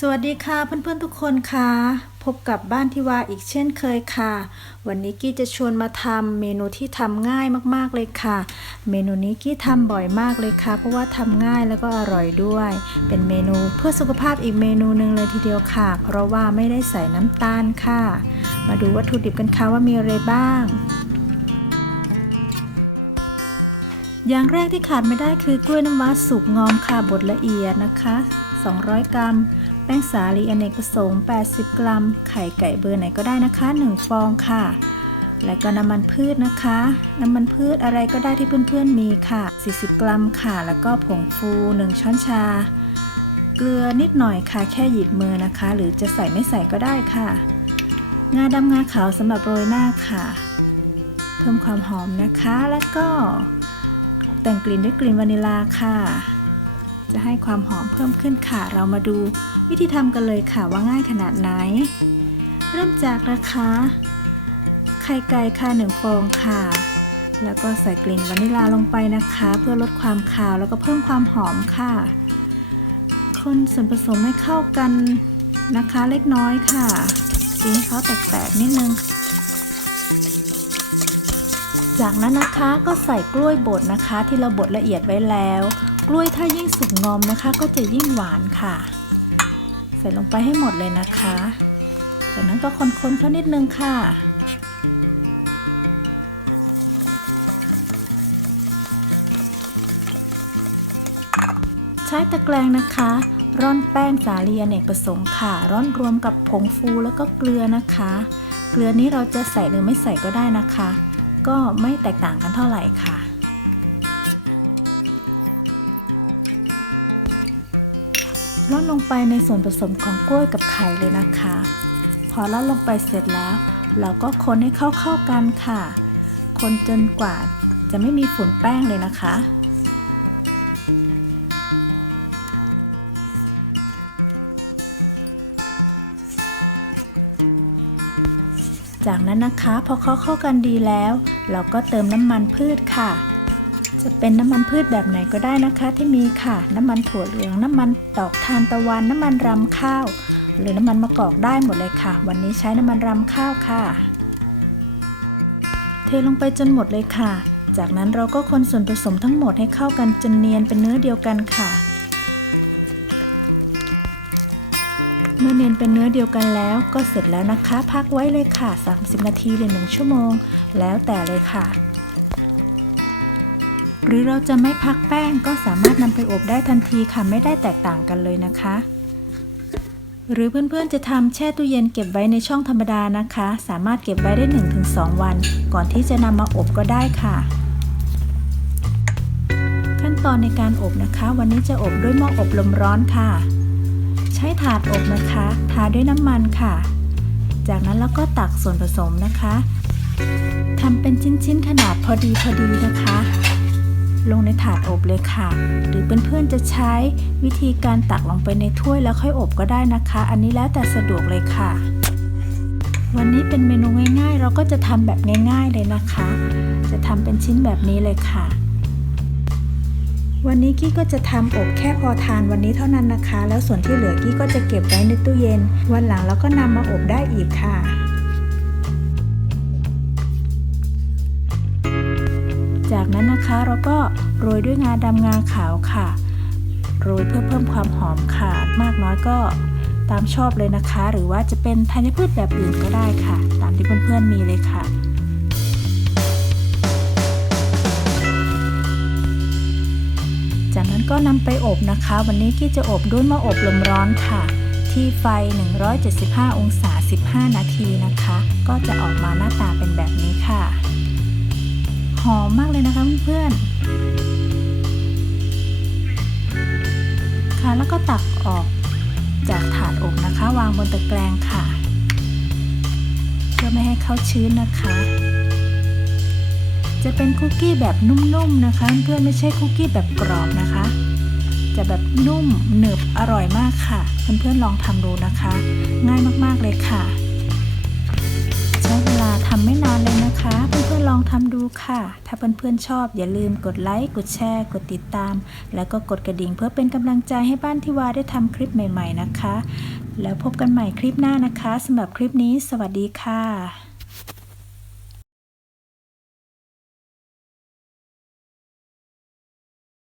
สวัสดีค่ะเพื่อนๆทุกคนค่ะ พบกับบ้านที่ว่าอีกเช่นเคยค่ะ วันนี้กี้จะชวนมาทำเมนูที่ทำง่ายมากๆเลยค่ะ เมนูนี้กี้ทำบ่อยมากเลยค่ะ เพราะว่าทำง่ายแล้วก็อร่อยด้วย เป็นเมนูเพื่อสุขภาพอีกเมนูหนึ่งเลยทีเดียวค่ะ เพราะว่าไม่ได้ใส่น้ำตาลค่ะ มาดูวัตถุดิบกันค่ะว่ามีอะไรบ้าง อย่างแรกที่ขาดไม่ได้คือกล้วยน้ำว้าสุกงอมค่ะบดละเอียดนะคะ200 กรัม แป้งสาลีอเนกประสงค์ 80 กรัม ไข่ไก่เบอร์ไหนก็ได้นะคะ 1 ฟองค่ะ แล้วก็น้ำมันพืชนะคะ น้ำมันพืชอะไรก็ได้ที่เพื่อนๆมีค่ะ 40 กรัมค่ะ แล้วก็ผงฟู 1 ช้อนชา เกลือนิดหน่อยค่ะ แค่หยิบมือนะคะ หรือจะใส่ไม่ใส่ก็ได้ค่ะ งาดำงาขาวสำหรับโรยหน้าค่ะ เพิ่มความหอมนะคะ แล้วก็แต่งกลิ่นด้วยกลิ่นวานิลาค่ะ จะให้ความหอมเพิ่มขึ้นค่ะ เรามาดู วิธีทำกันเลยค่ะว่าง่ายขนาดไหน เริ่มจากนะคะ ไข่ไก่ค่ะหนึ่งฟองค่ะ แล้วก็ใส่กลิ่นวานิลาลงไปนะคะ เพื่อลดความคาวแล้วก็เพิ่มความหอมค่ะ คนส่วนผสมให้เข้ากันนะคะเล็กน้อยค่ะตีให้เขาแตกๆนิดนึงจากนั้นนะคะก็ใส่กล้วยบดนะคะ ที่เราบดละเอียดไว้แล้ว กล้วยถ้ายิ่งสุกงอมนะคะ ก็จะยิ่งหวานค่ะ ใส่ลงไปให้หมดเลยนะคะ จากนั้นก็คนๆเขานิดนึงค่ะใช้ตะแกรงนะคะ ร่อนแป้งสาลีอเนกประสงค์ค่ะ ร่อนรวมกับผงฟูแล้วก็เกลือนะคะ เกลือนี้เราจะใส่หรือไม่ใส่ก็ได้นะคะ ก็ไม่แตกต่างกันเท่าไหร่ค่ะ ร่อนลงไปในส่วนผสมของกล้วยกับไข่เลยนะคะ พอร่อนลงไปเสร็จแล้ว เราก็คนให้เข้าเข้ากันค่ะ คนจนกว่าจะไม่มีฝุ่นแป้งเลยนะคะ จากนั้นนะคะพอเขาเข้ากันดีแล้ว เราก็เติมน้ำมันพืชค่ะ จะเป็นน้ำมันพืชแบบไหนก็ได้นะคะที่มีค่ะ น้ำมันถั่วเหลือง น้ำมันดอกทานตะวัน น้ำมันรำข้าว หรือน้ำมันมะกอกได้หมดเลยค่ะ วันนี้ใช้น้ำมันรำข้าวค่ะ เทลงไปจนหมดเลยค่ะ จากนั้นเราก็คนส่วนผสมทั้งหมดให้เข้ากันจนเนียนเป็นเนื้อเดียวกันค่ะ เมื่อเนียนเป็นเนื้อเดียวกันแล้วก็เสร็จแล้วนะคะ พักไว้เลยค่ะ 30 นาทีหรือ1ชั่วโมง แล้วแต่เลยค่ะ หรือเราจะไม่พักแป้งก็สามารถนำไปอบได้ทันทีค่ะไม่ได้แตกต่างกันเลยนะคะ หรือเพื่อนๆจะทำแช่ตู้เย็นเก็บไว้ในช่องธรรมดานะคะ สามารถเก็บไว้ได้ 1-2 วัน ก่อนที่จะนำมาอบก็ได้ค่ะ ขั้นตอนในการอบนะคะ วันนี้จะอบด้วยหม้ออบลมร้อนค่ะ ใช้ถาดอบนะคะ ทาด้วยน้ำมันค่ะ จากนั้นแล้วก็ตักส่วนผสมนะคะทำเป็นชิ้นๆขนาดพอดีพอดีนะคะ ลงในถาดอบเลยค่ะ หรือเพื่อนๆจะใช้วิธีการตักลงไปในถ้วยแล้วค่อยอบก็ได้นะคะ อันนี้แล้วแต่สะดวกเลยค่ะ วันนี้เป็นเมนูง่ายๆ เราก็จะทำแบบง่าย ๆเลยนะคะ จะทำเป็นชิ้นแบบนี้เลยค่ะ วันนี้กี้ก็จะทำอบแค่พอทานวันนี้เท่านั้นนะคะ แล้วส่วนที่เหลือกี้ก็จะเก็บไว้ในตู้เย็น วันหลังเราก็นำมาอบได้อีกค่ะ จากนั้นนะคะเราก็โรยด้วยงาดำงาขาวค่ะ โรยเพื่อเพิ่มความหอมค่ะ มากน้อยก็ตามชอบเลยนะคะ หรือว่าจะเป็นธัญพืชแบบอื่นก็ได้ค่ะ ตามที่เพื่อนๆมีเลยค่ะจากนั้นก็นำไปอบนะคะ วันนี้กี้จะอบด้วยม้ออบลมร้อนค่ะ ที่ไฟ 175 องศา 15 นาทีนะคะ ก็จะออกมาหน้าตาเป็นแบบนี้ค่ะ หอมมากเลยนะคะเพื่อนๆค่ะแล้วก็ตักออกจากถาดอบนะคะ วางบนตะแกรงค่ะ เพื่อไม่ให้เข้าชื้นนะคะ จะเป็นคุกกี้แบบนุ่มๆนะคะ เพื่อนไม่ใช่คุกกี้แบบกรอบนะคะ จะแบบนุ่มหนึบอร่อยมากค่ะ เพื่อนๆลองทำดูนะคะ ง่ายมากๆเลยค่ะ ใช้เวลาทำไม่นานเลยนะคะ องทำดูค่ะ ถ้าเพื่อนๆชอบอย่าลืมกดไลค์ กดแชร์ กดติดตาม แล้วก็กดกระดิ่งเพื่อเป็นกำลังใจให้บ้านทิวาได้ทำคลิปใหม่ ๆนะคะ แล้วพบกันใหม่คลิปหน้านะคะสำหรับคลิปนี้ สวัสดีค่ะ